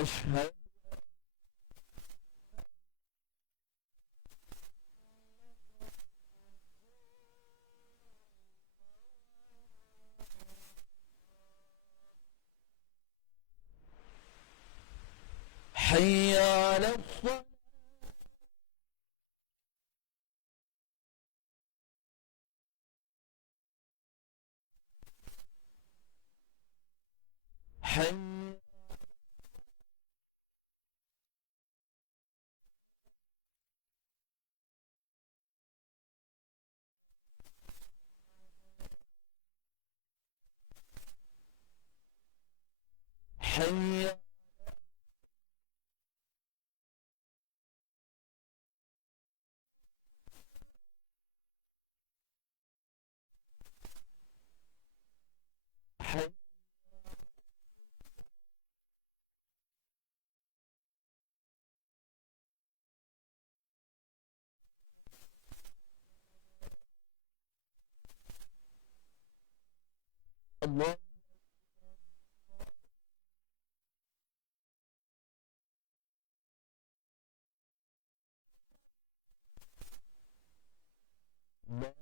أشهد حي على الصلاة حي حي حي الله لا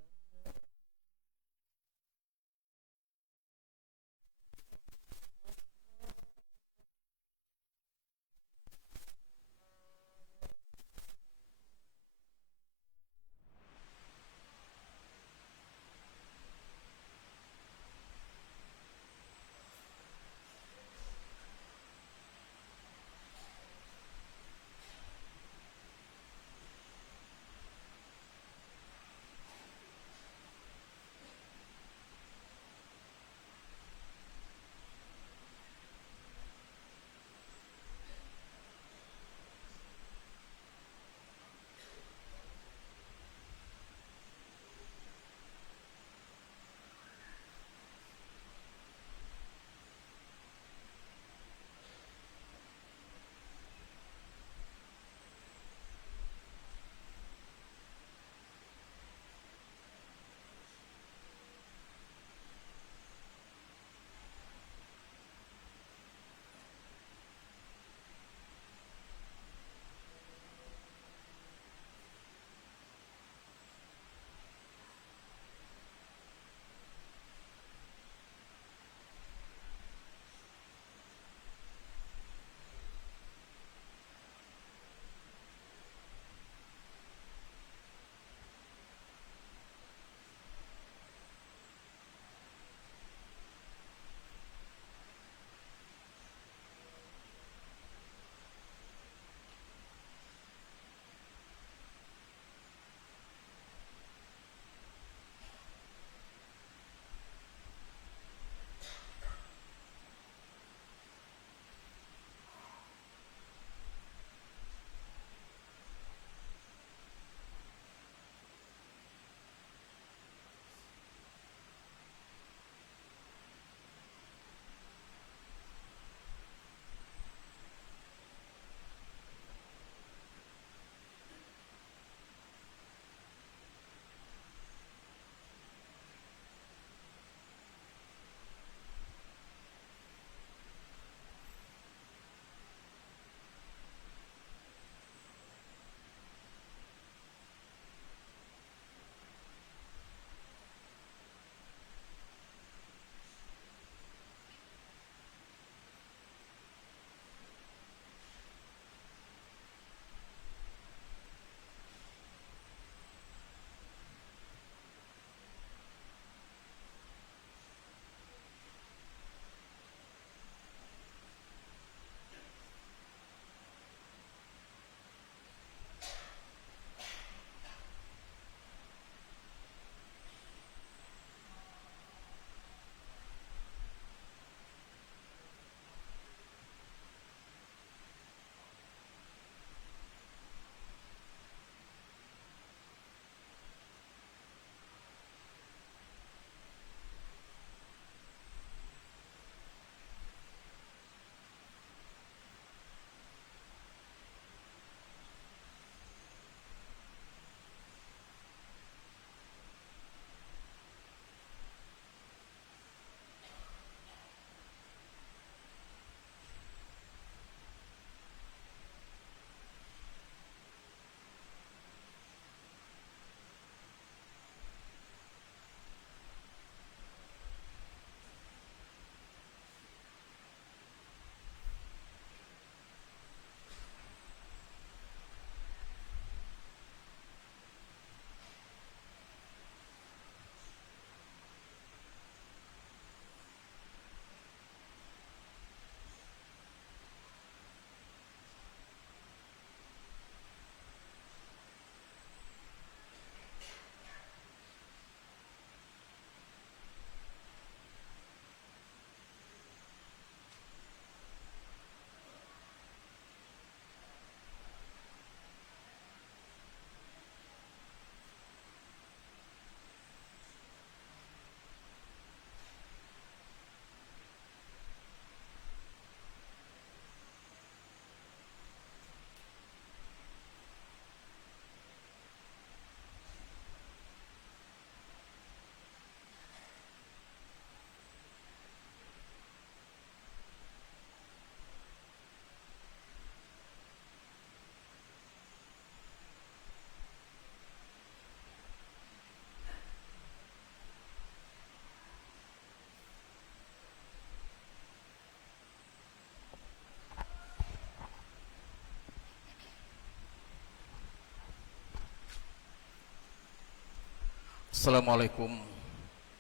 Assalamualaikum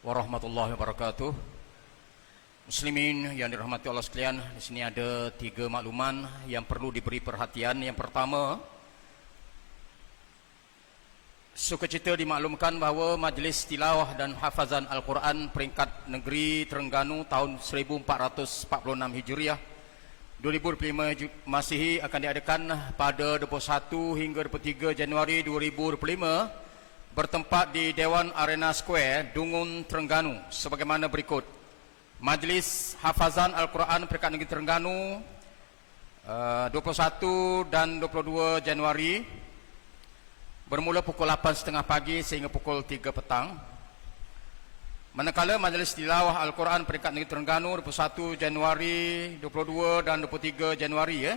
warahmatullahi wabarakatuh. Muslimin yang dirahmati Allah sekalian, di sini ada 3 makluman yang perlu diberi perhatian. Yang pertama, sukacita dimaklumkan bahawa Majlis Tilawah dan Hafazan Al-Quran peringkat negeri Terengganu tahun 1446 Hijriah 2025 Masihi akan diadakan pada 21 hingga 23 Januari 2025 bertempat di Dewan Arena Square, Dungun, Terengganu sebagaimana berikut. Majlis Hafazan Al-Quran peringkat negeri Terengganu 21 dan 22 Januari bermula pukul 8.30 pagi sehingga pukul 3 petang. Manakala Majlis Tilawah Al-Quran peringkat negeri Terengganu 21 Januari, 22 dan 23 Januari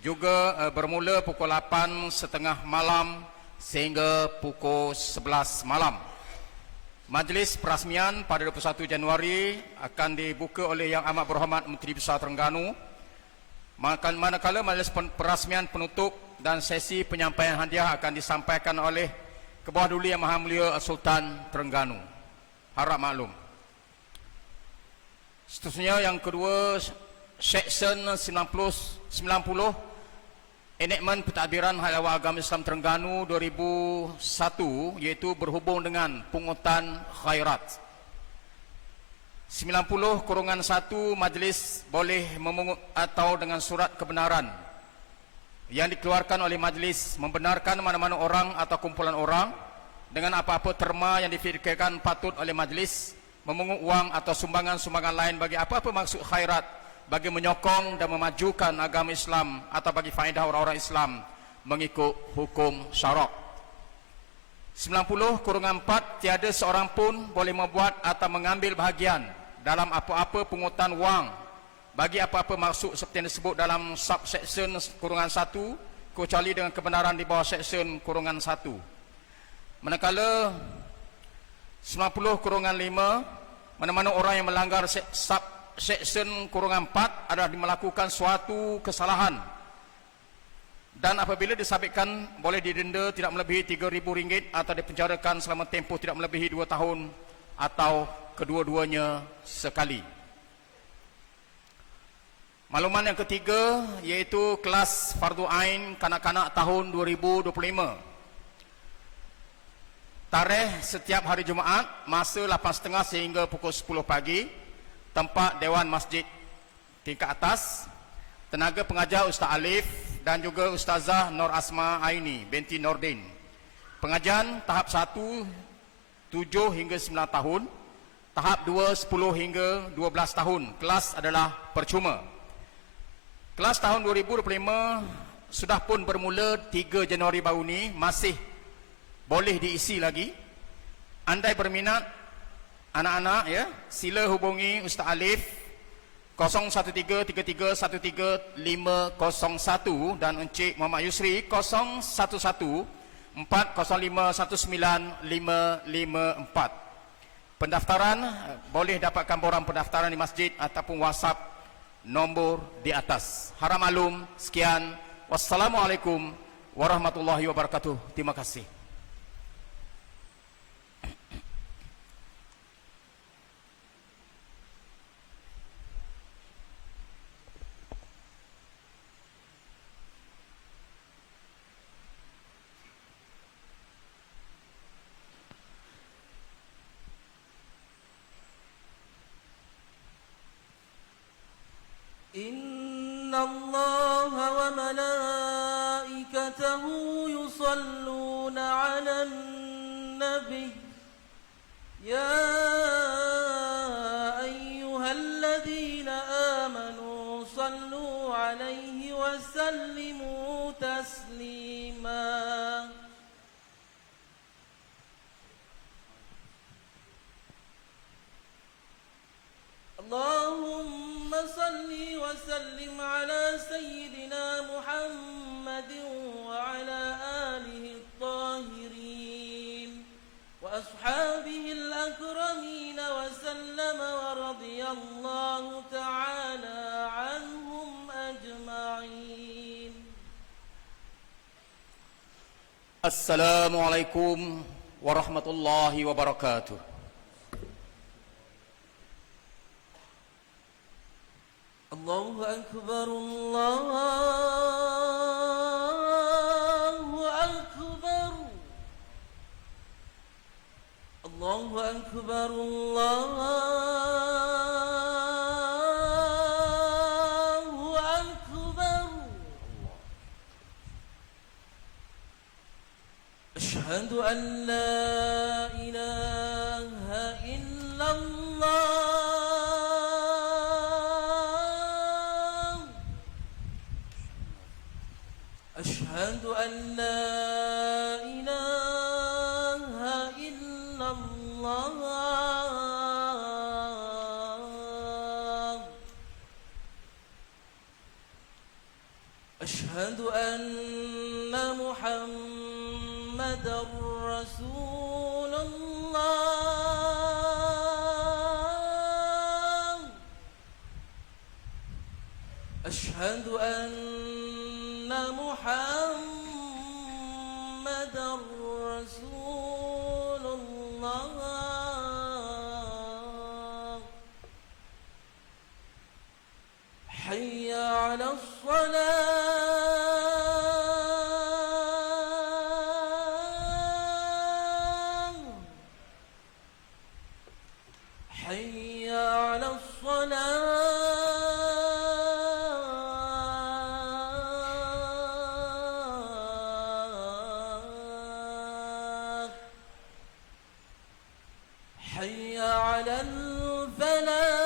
juga bermula pukul 8.30 malam sehingga pukul 11 malam. Majlis perasmian pada 21 Januari akan dibuka oleh Yang Amat Berhormat Menteri Besar Terengganu. Manakala majlis perasmian penutup dan sesi penyampaian hadiah akan disampaikan oleh Kebawah Duli Yang Maha Mulia Sultan Terengganu. Harap maklum. Seterusnya yang kedua, Seksyen 90 Enakmen Pentadbiran Hal Ehwal Agama Islam Terengganu 2001, iaitu berhubung dengan pungutan khairat. 90-1 majlis boleh memungut atau dengan surat kebenaran yang dikeluarkan oleh majlis membenarkan mana-mana orang atau kumpulan orang dengan apa-apa terma yang difikirkan patut oleh majlis memungut wang atau sumbangan-sumbangan lain bagi apa-apa maksud khairat, bagi menyokong dan memajukan agama Islam atau bagi faedah orang-orang Islam mengikut hukum syarak. 90-4 tiada seorang pun boleh membuat atau mengambil bahagian dalam apa-apa pungutan wang bagi apa-apa maksud seperti yang disebut dalam subsection -1 kecuali dengan kebenaran di bawah section -1. Manakala 90-5 mana-mana orang yang melanggar Seksyen -4 adalah melakukan suatu kesalahan dan apabila disabitkan boleh didenda tidak melebihi RM3,000 atau dipenjarakan selama tempoh tidak melebihi 2 tahun atau kedua-duanya sekali. Makluman yang ketiga iaitu kelas Fardu Ain kanak-kanak tahun 2025. Tarikh setiap hari Jumaat masa 8.30 sehingga pukul 10 pagi. Tempat Dewan Masjid tingkat atas. Tenaga pengajar Ustaz Alif dan juga Ustazah Nur Asma Aini binti Nordin. Pengajian tahap 1 7 hingga 9 tahun, tahap 2 10 hingga 12 tahun. Kelas adalah percuma. Kelas tahun 2025 sudah pun bermula 3 Januari baru ni, masih boleh diisi lagi. Andai berminat anak-anak sila hubungi Ustaz Alif 0133313501 dan Encik Muhammad Yusri 0114059554. Pendaftaran boleh dapatkan borang pendaftaran di masjid ataupun WhatsApp nombor di atas. Harap maklum. Sekian. Wassalamualaikum warahmatullahi wabarakatuh. Terima kasih. إن الله وملائكته يصلون على النبي يا أيها الذين آمنوا صلوا عليه وسلموا تسليما اللهم صل وسلم على سيدنا محمد وعلى آله الطاهرين وأصحابه الأكرمين وسلم ورضي الله تعالى عنهم أجمعين. Assalamualaikum warahmatullahi wabarakatuh. Allahu Akbar, Allahu Akbar, Allahu Akbar, Allahu Akbar. Asyhadu an la ilaha illallah. أشهد أن لا إله إلا الله. أشهد أن محمدا رسول الله. أشهد أن محمد رسول الله. حي على الصلاة. حي على الصلاة. حي على الفلاح.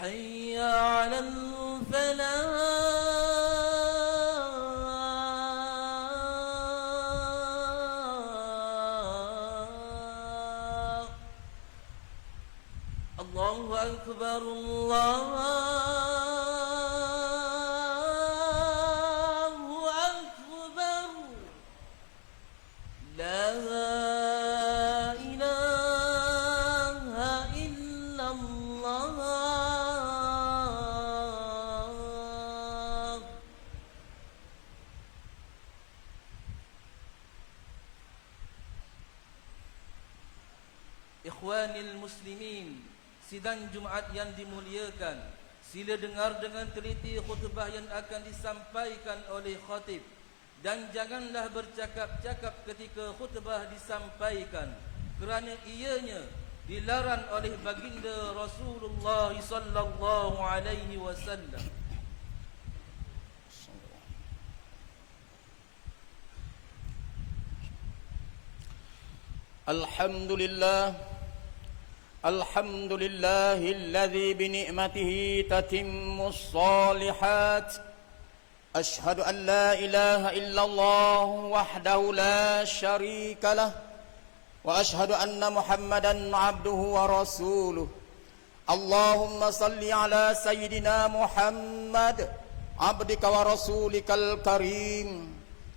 حي على الفلاح. الله أكبر، الله Ikhwanil Muslimin, sidang Jumaat yang dimuliakan, sila dengar dengan teliti khutbah yang akan disampaikan oleh khatib, dan janganlah bercakap-cakap ketika khutbah disampaikan, kerana ianya dilarang oleh baginda Rasulullah sallallahu alaihi wasallam. Alhamdulillah, alhamdulillahilladzi bini'matihi tatimmus shalihat. Ashhadu an la ilaha illallah wahdahu la syarika lah, wa ashhadu anna Muhammadan abduhu wa rasuluh. Allahumma salli ala sayyidina Muhammad abdika wa rasulikal karim,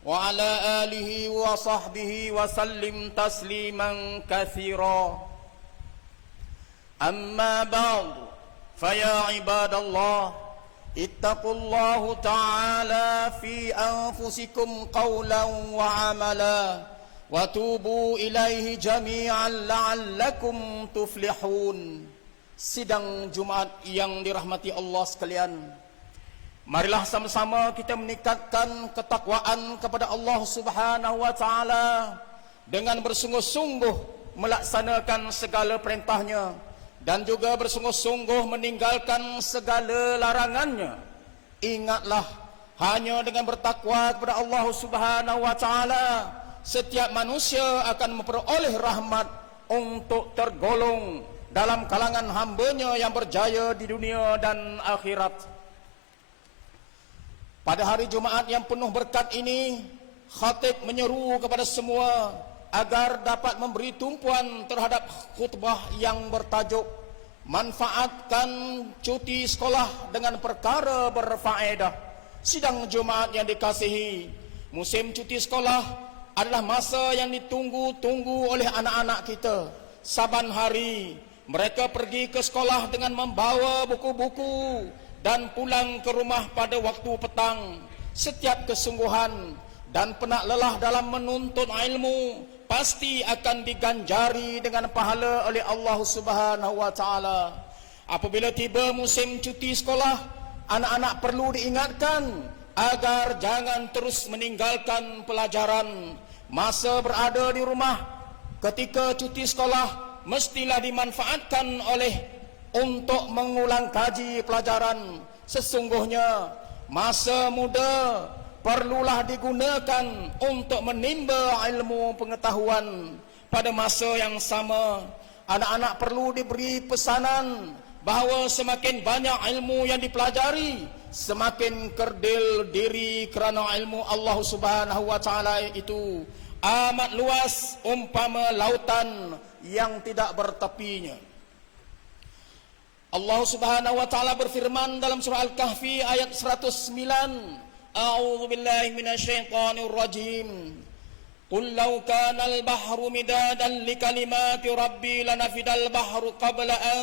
wa ala alihi wa sahbihi wa sallim tasliman katsira. Amma ba'du, faya ibadallah, ittaqullahu ta'ala fi anfusikum qawlan wa amala, wa tubu ilaihi jami'an la'allakum tuflihun. Sidang Jumaat yang dirahmati Allah sekalian, marilah sama-sama kita meningkatkan ketakwaan kepada Allah Subhanahu wa taala dengan bersungguh-sungguh melaksanakan segala perintahnya dan juga bersungguh-sungguh meninggalkan segala larangannya. Ingatlah, hanya dengan bertakwa kepada Allah Subhanahu wa taala setiap manusia akan memperoleh rahmat untuk tergolong dalam kalangan hamba-Nya yang berjaya di dunia dan akhirat. Pada hari Jumaat yang penuh berkat ini, khatib menyeru kepada semua agar dapat memberi tumpuan terhadap khutbah yang bertajuk manfaatkan cuti sekolah dengan perkara berfaedah. Sidang Jumaat yang dikasihi, musim cuti sekolah adalah masa yang ditunggu-tunggu oleh anak-anak kita. Saban hari mereka pergi ke sekolah dengan membawa buku-buku dan pulang ke rumah pada waktu petang. Setiap kesungguhan dan penat lelah dalam menuntut ilmu pasti akan diganjari dengan pahala oleh Allah Subhanahu wa taala. Apabila tiba musim cuti sekolah, anak-anak perlu diingatkan agar jangan terus meninggalkan pelajaran. Masa berada di rumah ketika cuti sekolah mestilah dimanfaatkan untuk mengulang kaji pelajaran. Sesungguhnya masa muda perlulah digunakan untuk menimba ilmu pengetahuan. Pada masa yang sama, anak-anak perlu diberi pesanan bahawa semakin banyak ilmu yang dipelajari, semakin kerdil diri kerana ilmu Allah Subhanahu wa taala itu amat luas umpama lautan yang tidak bertepinya. Allah Subhanahu wa taala berfirman dalam surah Al-Kahfi ayat 109, A'udzu billahi minasyaitonir rajim. Qul law kana al-bahru midadan likalimati rabbi lanafidal bahru qabla an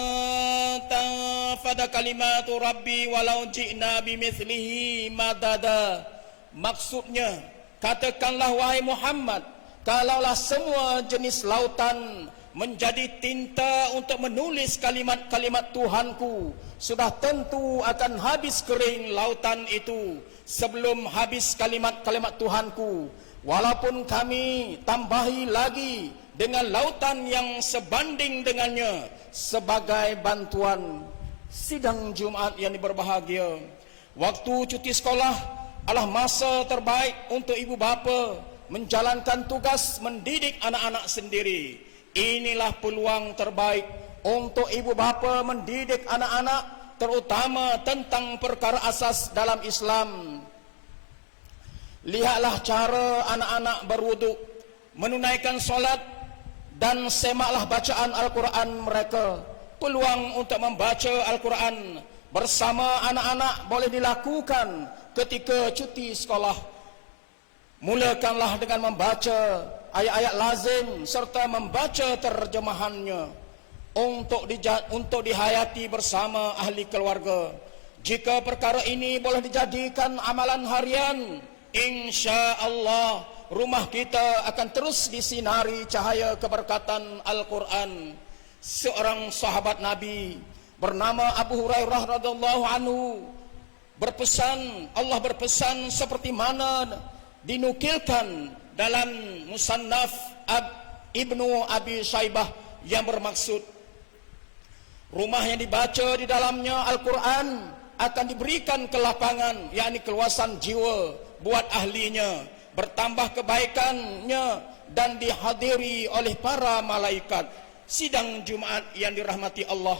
tanfada kalimatu rabbi walau ji'na bimithlihi madada. Maksudnya, katakanlah wahai Muhammad, kalaulah semua jenis lautan menjadi tinta untuk menulis kalimat-kalimat Tuhanku, sudah tentu akan habis kering lautan itu sebelum habis kalimat-kalimat Tuhanku. Walaupun kami tambahi lagi dengan lautan yang sebanding dengannya sebagai bantuan. Sidang Jumaat yang berbahagia, waktu cuti sekolah adalah masa terbaik untuk ibu bapa menjalankan tugas mendidik anak-anak sendiri. Inilah peluang terbaik untuk ibu bapa mendidik anak-anak, terutama tentang perkara asas dalam Islam. Lihatlah cara anak-anak berwuduk, menunaikan solat, dan semaklah bacaan Al-Quran mereka. Peluang untuk membaca Al-Quran bersama anak-anak boleh dilakukan ketika cuti sekolah. Mulakanlah dengan membaca ayat-ayat lazim serta membaca terjemahannya untuk dihayati bersama ahli keluarga. Jika perkara ini boleh dijadikan amalan harian, insya-Allah rumah kita akan terus disinari cahaya keberkatan Al-Quran. Seorang sahabat Nabi bernama Abu Hurairah radhiyallahu anhu berpesan, Allah berpesan seperti mana dinukilkan dalam Musannaf Ibnu Abi Syaibah yang bermaksud rumah yang dibaca di dalamnya Al-Quran akan diberikan kelapangan, yakni keluasan jiwa buat ahlinya, bertambah kebaikannya dan dihadiri oleh para malaikat. Sidang Jumaat yang dirahmati Allah,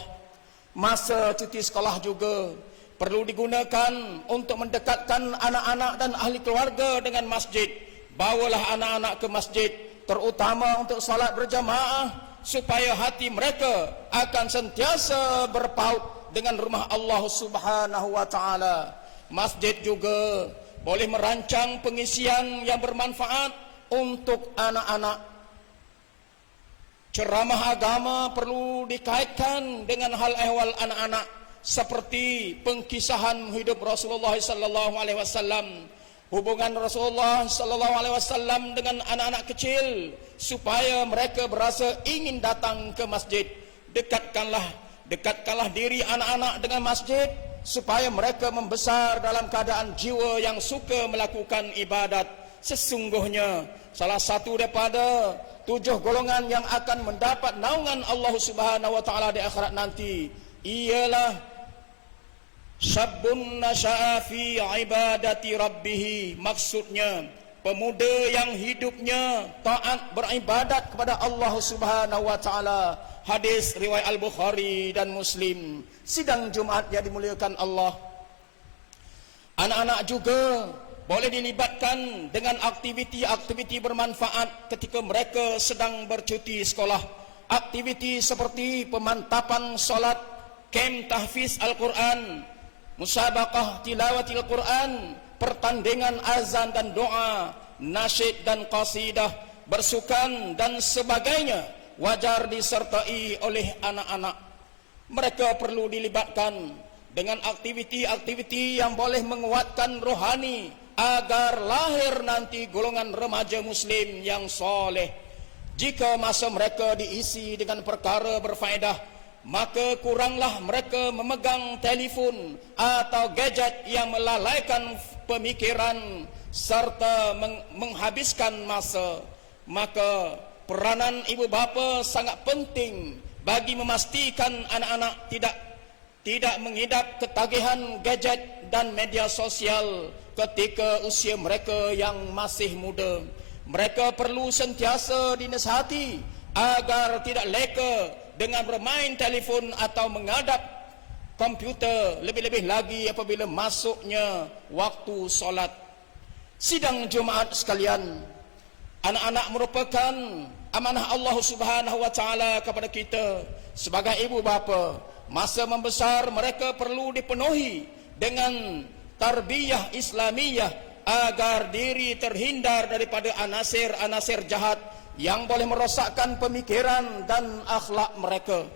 masa cuti sekolah juga perlu digunakan untuk mendekatkan anak-anak dan ahli keluarga dengan masjid. Bawalah anak-anak ke masjid, terutama untuk salat berjamaah, supaya hati mereka akan sentiasa berpaut dengan rumah Allah Subhanahu wa taala. Masjid juga boleh merancang pengisian yang bermanfaat untuk anak-anak. Ceramah agama perlu dikaitkan dengan hal ehwal anak-anak, seperti pengkisahan hidup Rasulullah sallallahu alaihi wasallam, hubungan Rasulullah sallallahu alaihi wasallam dengan anak-anak kecil supaya mereka berasa ingin datang ke masjid. Dekatkanlah diri anak-anak dengan masjid supaya mereka membesar dalam keadaan jiwa yang suka melakukan ibadat. Sesungguhnya salah satu daripada 7 golongan yang akan mendapat naungan Allah Subhanahu wa taala di akhirat nanti ialah Syabun nasya'a fi ibadati rabbih. Maksudnya pemuda yang hidupnya taat beribadat kepada Allah Subhanahu wa taala. Hadis riwayat Al-Bukhari dan Muslim. Sidang Jumaat yang dimuliakan Allah, anak-anak juga boleh dilibatkan dengan aktiviti-aktiviti bermanfaat ketika mereka sedang bercuti sekolah. Aktiviti seperti pemantapan solat, kem tahfiz Al-Quran, musabaqah tilawatil Quran, pertandingan azan dan doa, nasyid dan qasidah, bersukan dan sebagainya wajar disertai oleh anak-anak. Mereka perlu dilibatkan dengan aktiviti-aktiviti yang boleh menguatkan rohani agar lahir nanti golongan remaja muslim yang soleh. Jika masa mereka diisi dengan perkara berfaedah, maka kuranglah mereka memegang telefon atau gadget yang melalaikan pemikiran serta menghabiskan masa. Maka peranan ibu bapa sangat penting bagi memastikan anak-anak tidak mengidap ketagihan gadget dan media sosial ketika usia mereka yang masih muda. Mereka perlu sentiasa dinasihati agar tidak leka dengan bermain telefon atau menghadap komputer, lebih-lebih lagi apabila masuknya waktu solat. Sidang Jumaat sekalian, anak-anak merupakan amanah Allah Subhanahu wa taala kepada kita sebagai ibu bapa. Masa membesar mereka perlu dipenuhi dengan tarbiyah Islamiyah agar diri terhindar daripada anasir-anasir jahat yang boleh merosakkan pemikiran dan akhlak mereka.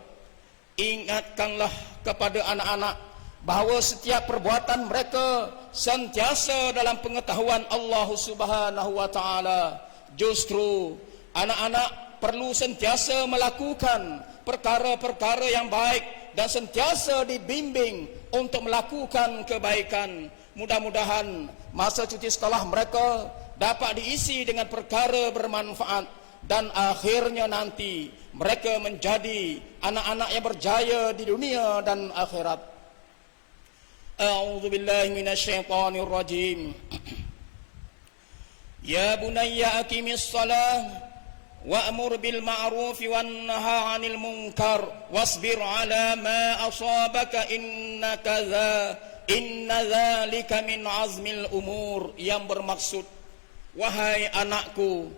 Ingatkanlah kepada anak-anak bahawa setiap perbuatan mereka sentiasa dalam pengetahuan Allah Subhanahu wa taala. Justru anak-anak perlu sentiasa melakukan perkara-perkara yang baik dan sentiasa dibimbing untuk melakukan kebaikan. Mudah-mudahan masa cuti sekolah mereka dapat diisi dengan perkara bermanfaat dan akhirnya nanti mereka menjadi anak-anak yang berjaya di dunia dan akhirat. A'udzu billahi minasyaitonir rajim. Ya bunayya aqimis shalah wa'mur bil ma'ruf wan nahy 'anil munkar wasbir 'ala ma asabaka inna dzalika min azmil umur, yang bermaksud, wahai anakku,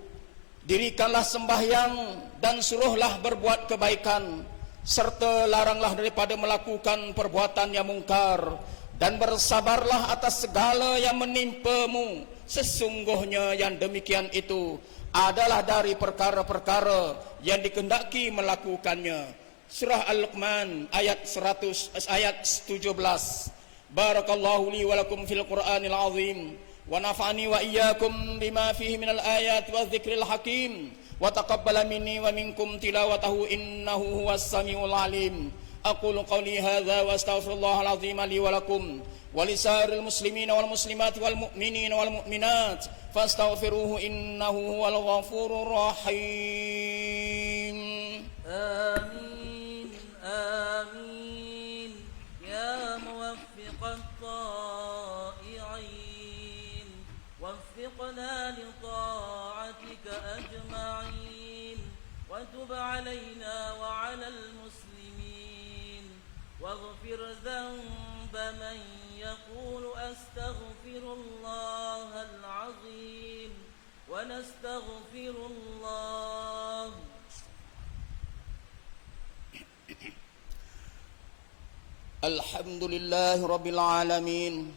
dirikanlah sembahyang dan suruhlah berbuat kebaikan serta laranglah daripada melakukan perbuatan yang mungkar, dan bersabarlah atas segala yang menimpamu, sesungguhnya yang demikian itu adalah dari perkara-perkara yang dikehendaki melakukannya. Surah Al-Luqman ayat 17. Barakallahu li wa lakum fil Qur'anil azim wa nafa'ani wa iyyakum bima fihi minal ayat wa dzikril hakim wa taqabbala minni wa minkum tilawatahu innahu huwas samiul alim. Aqulu qawli hadza wa astaghfirullahal azim li wa lakum wa lisairil muslimina wal muslimat wal mu'minina wal mu'minat fastaghfiruhu innahu huwal ghafurur rahim. Amin amin ya muwaffiqat ta'i'in waffiqna li ta'atika ajma'in wa tub 'alaina wa 'alal muslimin waghfir dhanba man yaqulu astaghfirullahal 'azim wa nastaghfirullah. Alhamdulillahi rabbil alamin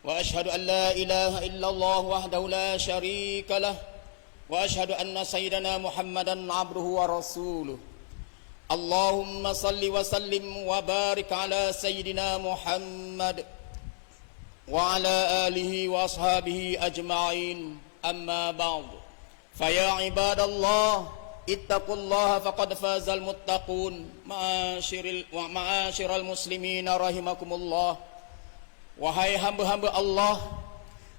wa ashhadu an la ilaha illallah wahdahu la syarika lah wa ashhadu anna sayyidana Muhammadan abduhu wa rasuluh. Allahumma salli wa sallim wa barik ala sayyidina Muhammad wa ala alihi wa ashabihi ajma'in, amma ba'd. Faya ibadallah ittaqullaha faqad fazal muttaqun. Ma'asyiral muslimin rahimakumullah. Wahai hamba-hamba Allah,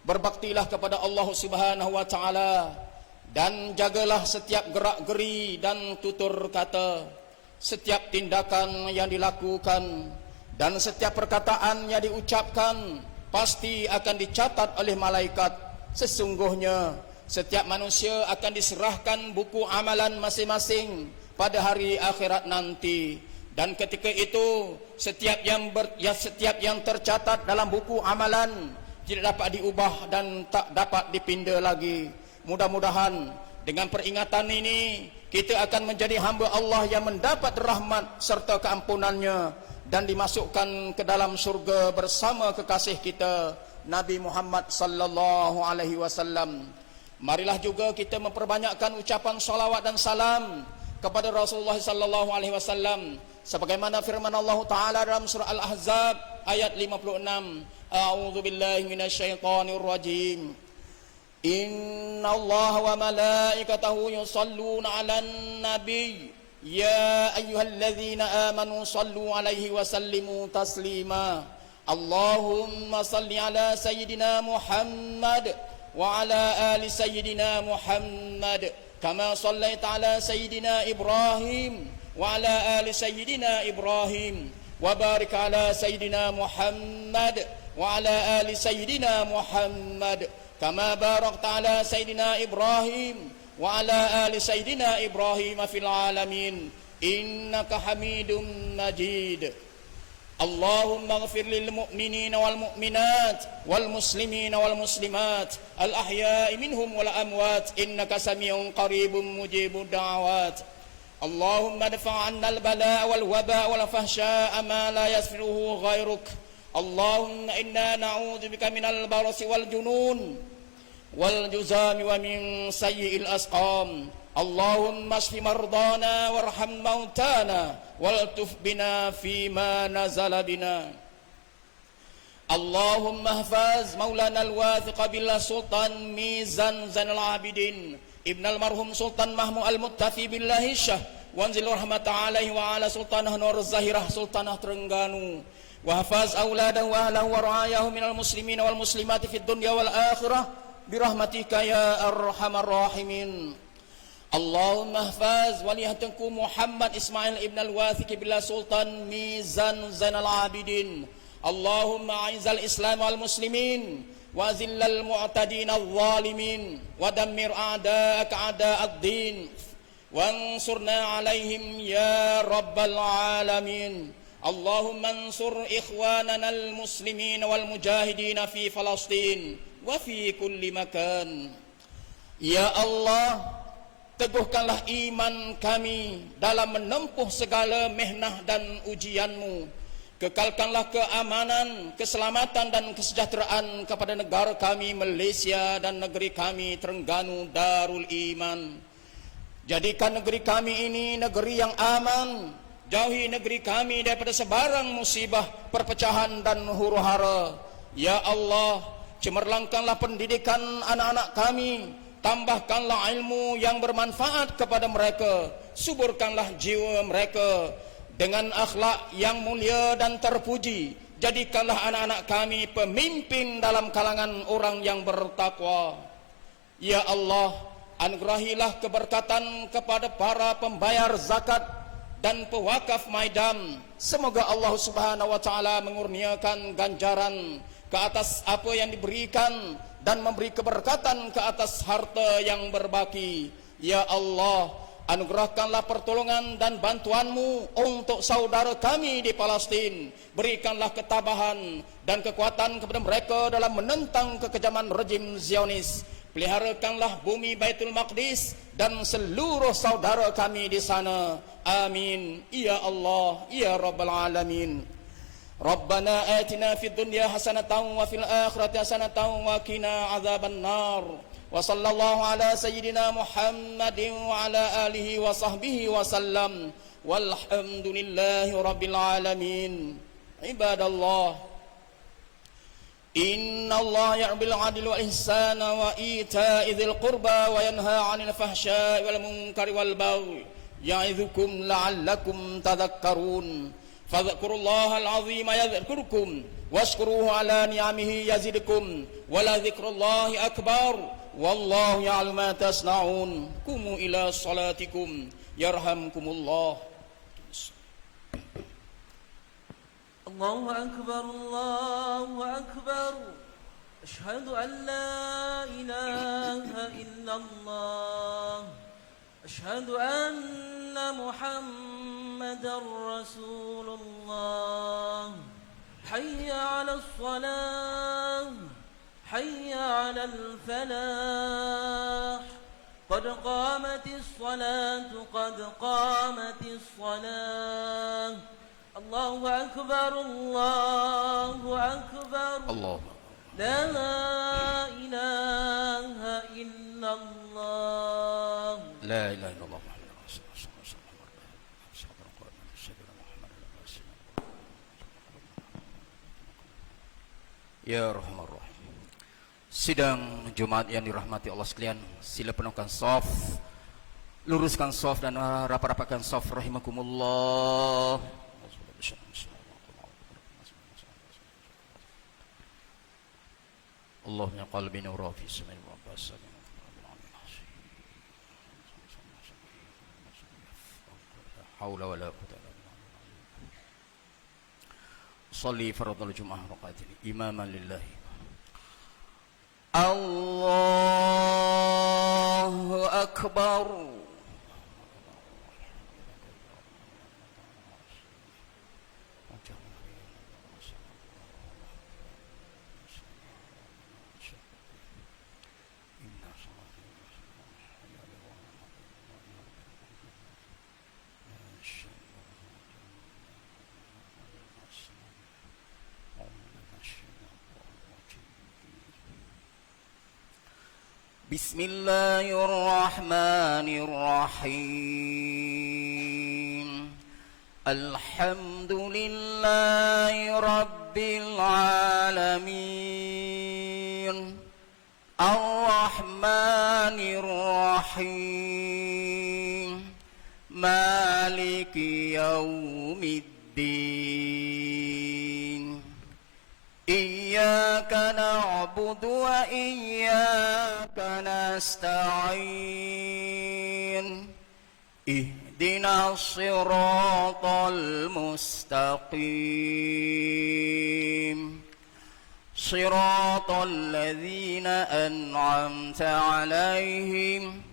berbaktilah kepada Allah Subhanahu wa taala dan jagalah setiap gerak-geri dan tutur kata, setiap tindakan yang dilakukan dan setiap perkataan yang diucapkan pasti akan dicatat oleh malaikat. Sesungguhnya setiap manusia akan diserahkan buku amalan masing-masing pada hari akhirat nanti, dan ketika itu setiap yang tercatat dalam buku amalan tidak dapat diubah dan tak dapat dipinda lagi. Mudah-mudahan dengan peringatan ini kita akan menjadi hamba Allah yang mendapat rahmat serta keampunannya dan dimasukkan ke dalam surga bersama kekasih kita Nabi Muhammad sallallahu alaihi wasallam. Marilah juga kita memperbanyakkan ucapan salawat dan salam kepada Rasulullah sallallahu alaihi wasallam sebagaimana firman Allah Ta'ala dalam surah Al-Ahzab ayat 56. A'udzu billahi minasyaitonir rajim. Inna Allah wa malaikatahu yusalluna 'alan nabiy ya ayyuhalladzina amanu sallu 'alaihi wa sallimu taslima. Allahumma salli 'ala sayyidina Muhammad wa 'ala ali sayyidina Muhammad kama sallaita 'ala sayyidina Ibrahim wa 'ala ali sayyidina Ibrahim wa barik 'ala sayyidina Muhammad wa 'ala ali sayyidina Muhammad kama barakta 'ala sayyidina Ibrahim wa 'ala ali sayyidina Ibrahim fil 'alamin innaka Hamidum Majid. Allahumma ighfir lil mu'minina wal mu'minat wal muslimina wal muslimat al ahya'i minhum wal amwat innaka sami'un qaribun mujibud da'awat. Allahumma dfa' 'anna al bala'a wal waba'a wal fahsya'a ma la yasfiruhu ghairuk. Allahumma inna na'udzu bika minal barasi wal junun wal juzami wa min sayyi'il asqam. Allahumma shfi mardana warham mautana waltuf bina fima nazala bina. Allahumma hafaz maulana al-wathiq billah Sultan Mizan Zainal Abidin Ibn al-marhum Sultan Mahmud al-Muttafi billahi syah wanzil rahmata alaihi wa ala Sultanah Nur Zahirah Sultanah Terengganu wa hafaz auladahu wa ahlahu wa ra'ayahu minal muslimin wal muslimati fid dunya wal akhirah birahmatika ya arhamar rahimin. Allahumma hafaz waliyahtanku Muhammad Ismail ibn al-Wathiq billah Sultan Mizan Zainal Abidin. Allahumma a'izzal Islam wal muslimin wa zillal mu'tadin al-zalimin wa dammir a'da'aka a'da'ad-din wansurna alaihim ya rabbal alamin. Allahumma ansur ikhwanana al-muslimin wal mujahidin fi Palestin wa fi kulli makan. Ya Allah, teguhkanlah iman kami dalam menempuh segala mihnah dan ujianmu. Kekalkanlah keamanan, keselamatan dan kesejahteraan kepada negara kami Malaysia dan negeri kami Terengganu Darul Iman. Jadikan negeri kami ini negeri yang aman. Jauhi negeri kami daripada sebarang musibah, perpecahan dan huru-hara. Ya Allah, cemerlangkanlah pendidikan anak-anak kami. Tambahkanlah ilmu yang bermanfaat kepada mereka. Suburkanlah jiwa mereka dengan akhlak yang mulia dan terpuji. Jadikanlah anak-anak kami pemimpin dalam kalangan orang yang bertakwa. Ya Allah, anugerahilah keberkatan kepada para pembayar zakat dan pewakaf Maidam. Semoga Allah Subhanahu wa taala mengurniakan ganjaran ke atas apa yang diberikan dan memberi keberkatan ke atas harta yang berbaki. Ya Allah, anugerahkanlah pertolongan dan bantuanmu untuk saudara kami di Palestin. Berikanlah ketabahan dan kekuatan kepada mereka dalam menentang kekejaman rejim Zionis. Peliharakanlah bumi Baitul Maqdis dan seluruh saudara kami di sana. Amin. Ya Allah, ya Rabbal Alamin. Rabbana atina fid dunya hasanatan wa fil akhirati hasanatan wa qina adzaban nar. Wa sallallahu ala sayyidina Muhammadin wa ala alihi wa sahbihi wa sallam. Walhamdulillahi rabbil alamin. Ibadallah, inna Allah ya'muru bil 'adli wal ihsana wa ita'i dzil qurba wa yanha 'anil fahsya'i wal munkari wal baghi ya'idzukum la'allakum tadhakkarun. Fadhkurullaha al-'azima yadhkurkum washkuruhu 'ala ni'amihi yazidkum wa la dzikrullahi akbar wallahu ya'lamu ma tasna'un. Qumu ila salatikum yarhamkumullah. Allahu akbar, Allahu akbar. Asyhadu an la ilaha illallah. Asyhadu anna Muhammadar Rasulullah. Hayya 'alas shalah, hayya 'alal falah. Qad qamatis salatu, qad qamatis salah. Allahu akbar, Allahu akbar. Allah. La ilaha illallah. La ilaha illallah. Ya Rahman Rahim. Sidang Jumat yang dirahmati Allah sekalian, sila penuhkan shaf, luruskan shaf dan rapat-rapatkan shaf rahimakumullah. Allahumma qalbi nura fi samai wa basar. Haula wala quwwata illa billah. Shalli fardhu al-jum'ah raqatain imaman lillahi. Allahu akbar. Bismillahirrahmanirrahim. Alhamdulillahi rabbil alamin. Ar-Rahmanir Rahim. Maliki yaumiddin. Iyyaka na'budu wa iyyaka nasta'in. Ihdinas siratal mustaqim. Siratal ladzina an'amta 'alaihim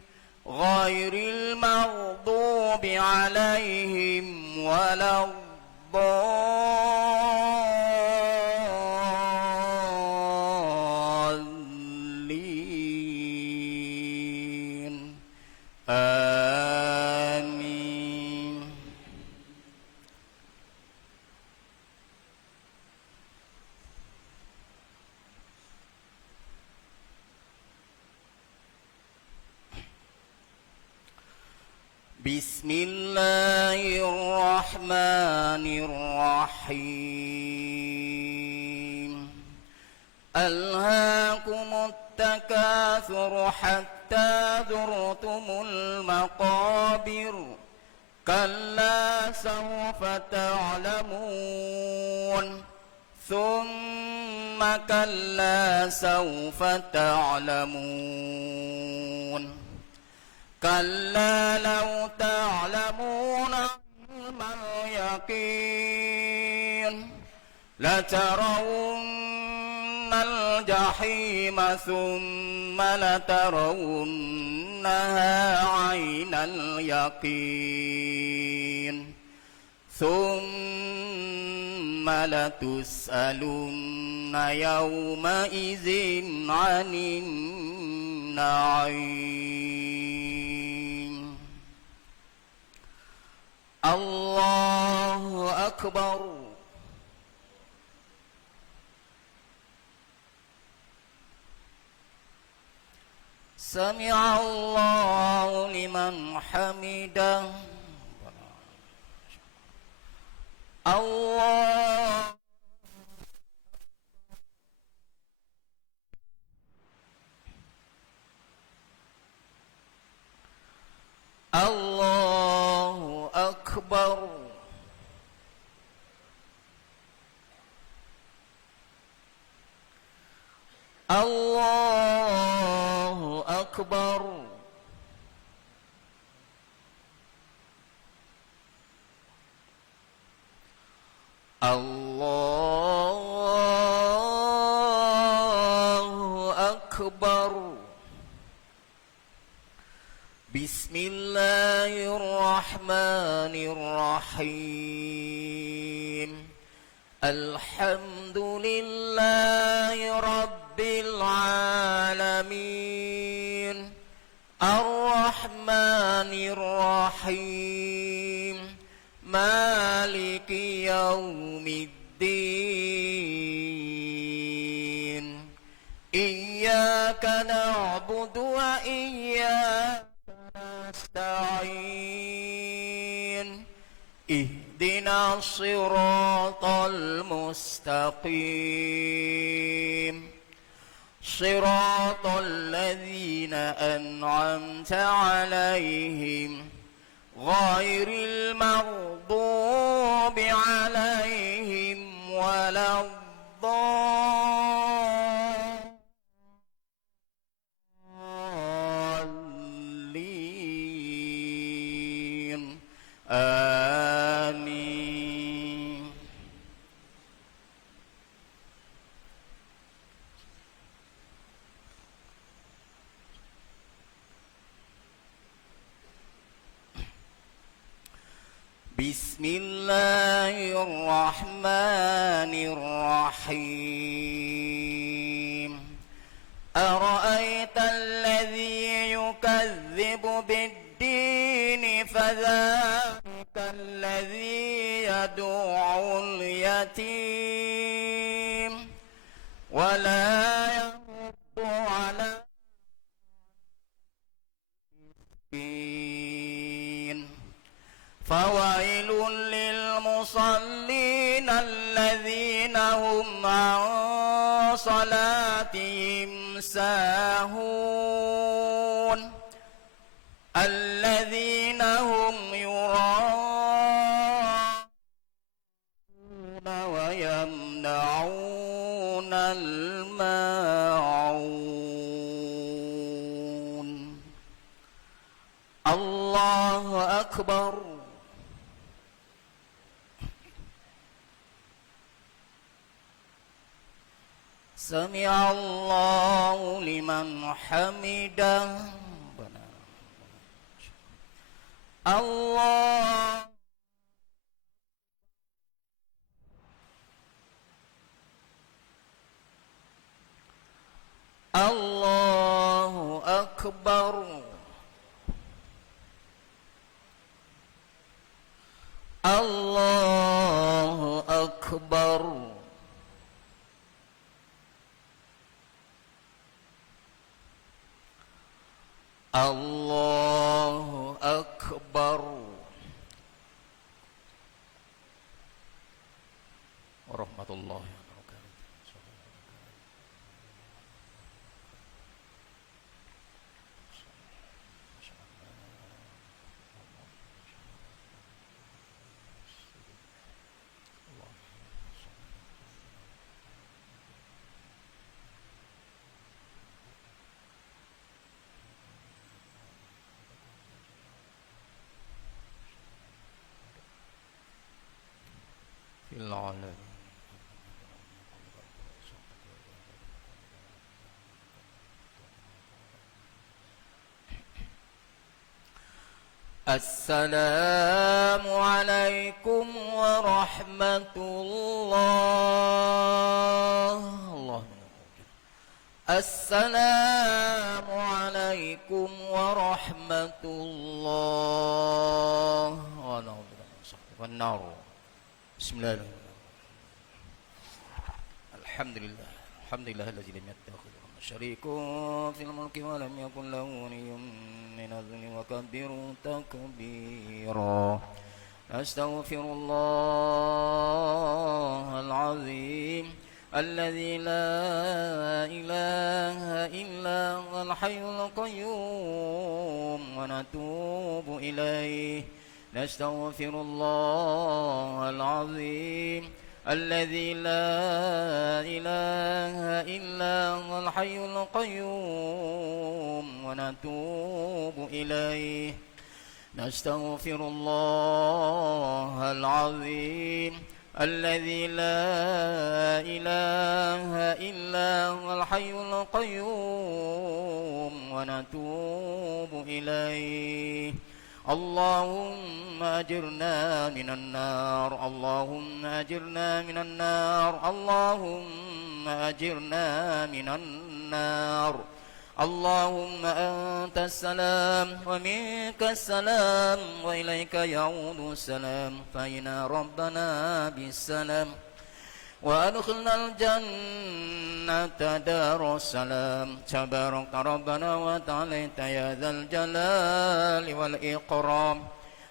ghairil maghdubi 'alaihim waladdallin. Amin. Bismillahirrahmanirrahim. Alhaakumut takatsur hatta zurtumul maqabir. Kalla sawfa ta'lamun. Thumma kalla sawfa ta'lamun. Kalla law ta'lamuna ilmal yaqin latarawunnal jahima thumma latarawunnaha 'ainal yaqin thumma latus'alunna yawma idzin 'anin na'im. Allahu akbar. Sami'allahu liman hamidah. Allah. Allahu akbar. Allahu akbar. Allahu akbar. Bismillahirrahmanirrahim. Alhamdulillahi rabbil alamin. Ar-Rahmanir Rahim. Maliki yaumiddin. Iyyaka na'budu wa iyyaka nasta'in. Ihdinas siratal mustaqim. مستقيم صراط الذين أنعمت عليهم غير المغضوب عليهم ولا الضالين آمين. بسم الله الرحمن الرحيم أرأيت الذي يكذب بالدين فذلك الذي يدعو اليتيم ولا يحض على المسكين فويل للمصلين الذين هم عن صلاتهم ساهون الذين هم يراءون ويمنعون الماعون. الله أكبر. سمع الله لمن حمده. الله الله أكبر. الله أكبر. الله أكبر. ورحمة الله وبركاته. في العالمين. السلام عليكم ورحمة الله. السلام عليكم ورحمة الله. والنار. بسم الله الرحمن الرحيم. الحمد لله. الحمد لله الذي لم يتخذ شريك في الملك ولم يكن له ولي من الذل وكبره تكبيرا. أستغفر الله العظيم الذي لا إله إلا هو الحي القيوم ونتوب إليه. نستغفر الله العظيم الذي لا إله إلا هو الحي القيوم ونتوب إليه. نستغفر الله العظيم الذي لا إله إلا هو الحي القيوم ونتوب إليه. اللهم أجرنا من النار. اللهم أجرنا من النار. اللهم أجرنا من النار. اللهم أنت السلام ومنك السلام وإليك يعود السلام. فإنا ربنا بالسلام وأدخلنا الجنة دار السلام. تبارك ربنا وتعالى يا ذا الجلال والإكرام.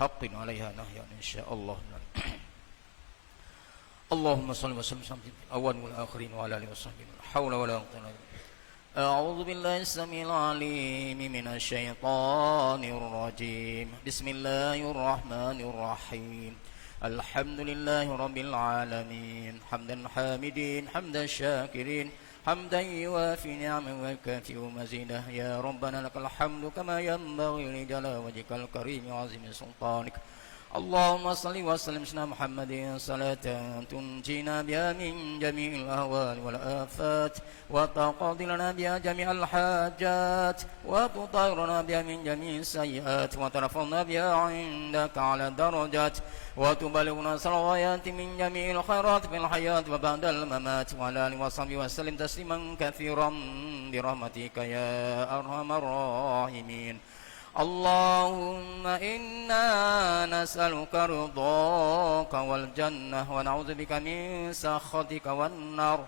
حق عليها نهيا إن شاء الله. اللهم صل وسلم على الأول والآخرين وعلى آله وصحبه لا حول ولا قوة إلا بالله. أعوذ بالله السميع العليم من الشيطان الرجيم. بسم الله الرحمن الرحيم. الحمد لله رب العالمين حمدا حامدين حمدا شاكرين حمدا يوافي نعمه ويكافئ مزيده. يا ربنا لك الحمد كما ينبغي لجلال وجهك الكريم وعظيم سلطانك. اللهم صل وسلم على محمد صلاة تنجينا بها من جميع الأهوال والآفات وتقضي لنا بها جميع الحاجات وتطهرنا بها من جميع السيئات وترفعنا بها عندك على الدرجات وتبلغنا الغايات من جميع الخيرات في الحياة وبعد الممات. وعلى آله وصحبه وسلم تسليما كثيرا برحمتك يا أرحم الراحمين. اللهم إنا نسألك رضاك والجنة ونعوذ بك من سخطك والنار.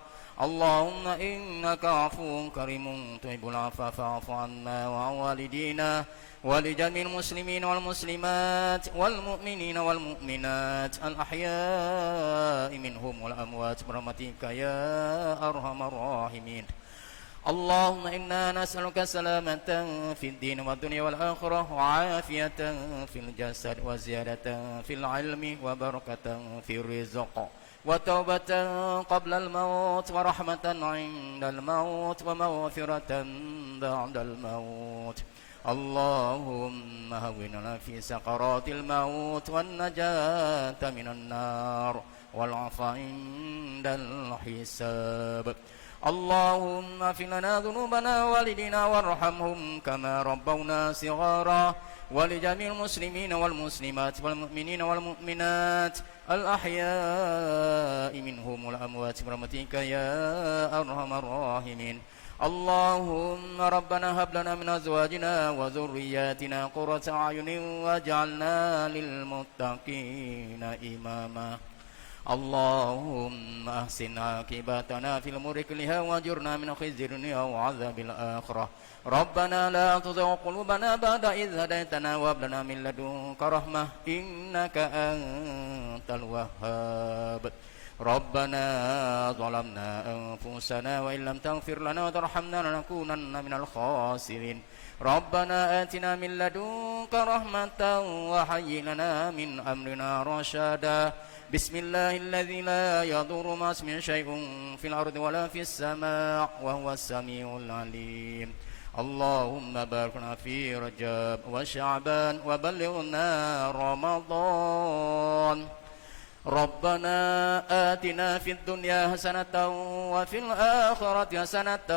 اللهم إنك عفو كريم تحب العفو فاعف عنا وعن والدينا ولجميع المسلمين والمسلمات والمؤمنين والمؤمنات الأحياء منهم والأموات برحمتك يا أرحم الراحمين. اللهم إنا نسألك سلامة في الدين والدنيا والآخرة وعافية في الجسد وزيادة في العلم وبركة في الرزق وتوبة قبل الموت ورحمة عند الموت ومغفرة بعد الموت. اللهم هوننا في سقرات الموت والنجاة من النار والعفو عند الحساب. اللهم اغفر لنا ذنوبنا ووالدينا وارحمهم كما ربونا صغارا ولجميع المسلمين والمسلمات والمؤمنين والمؤمنات الأحياء منهم والأموات برحمتك يا أرحم الراحمين. اللهم ربنا هب لنا من أزواجنا وذرياتنا قرة أعين واجعلنا للمتقين إماما. اللهم أحسن عاقبتنا في الأمور كلها واجرنا من خزي الدنيا وعذاب الآخرة. ربنا لا تزغ قلوبنا بعد إذ هديتنا وهب لنا من لدنك رحمة إنك أنت الوهاب. ربنا ظلمنا أنفسنا وإن لم تغفر لنا وترحمنا لنكونن من الخاسرين. ربنا آتنا من لدنك رحمة وهيئ لنا من أمرنا رشدا. بسم الله الذي لا يضر مع اسمه شيء في الأرض ولا في السماء وهو السميع العليم. اللهم باركنا في رجب وشعبان وبلغنا رمضان. ربنا آتنا في الدنيا حسنة وفي الآخرة حسنة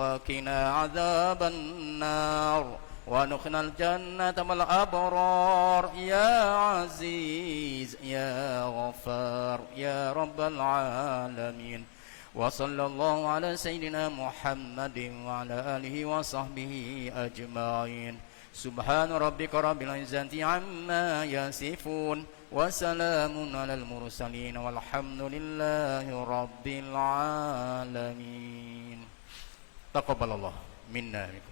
وقنا عذاب النار وادخلنا الجنة مع الأبرار يا عزيز يا غفار يا رب العالمين. وصلى الله على سيدنا محمد وعلى آله وصحبه أجمعين. سبحان ربك رب العزة عما يصفون وسلام على المرسلين والحمد لله رب العالمين. تقبل الله منا.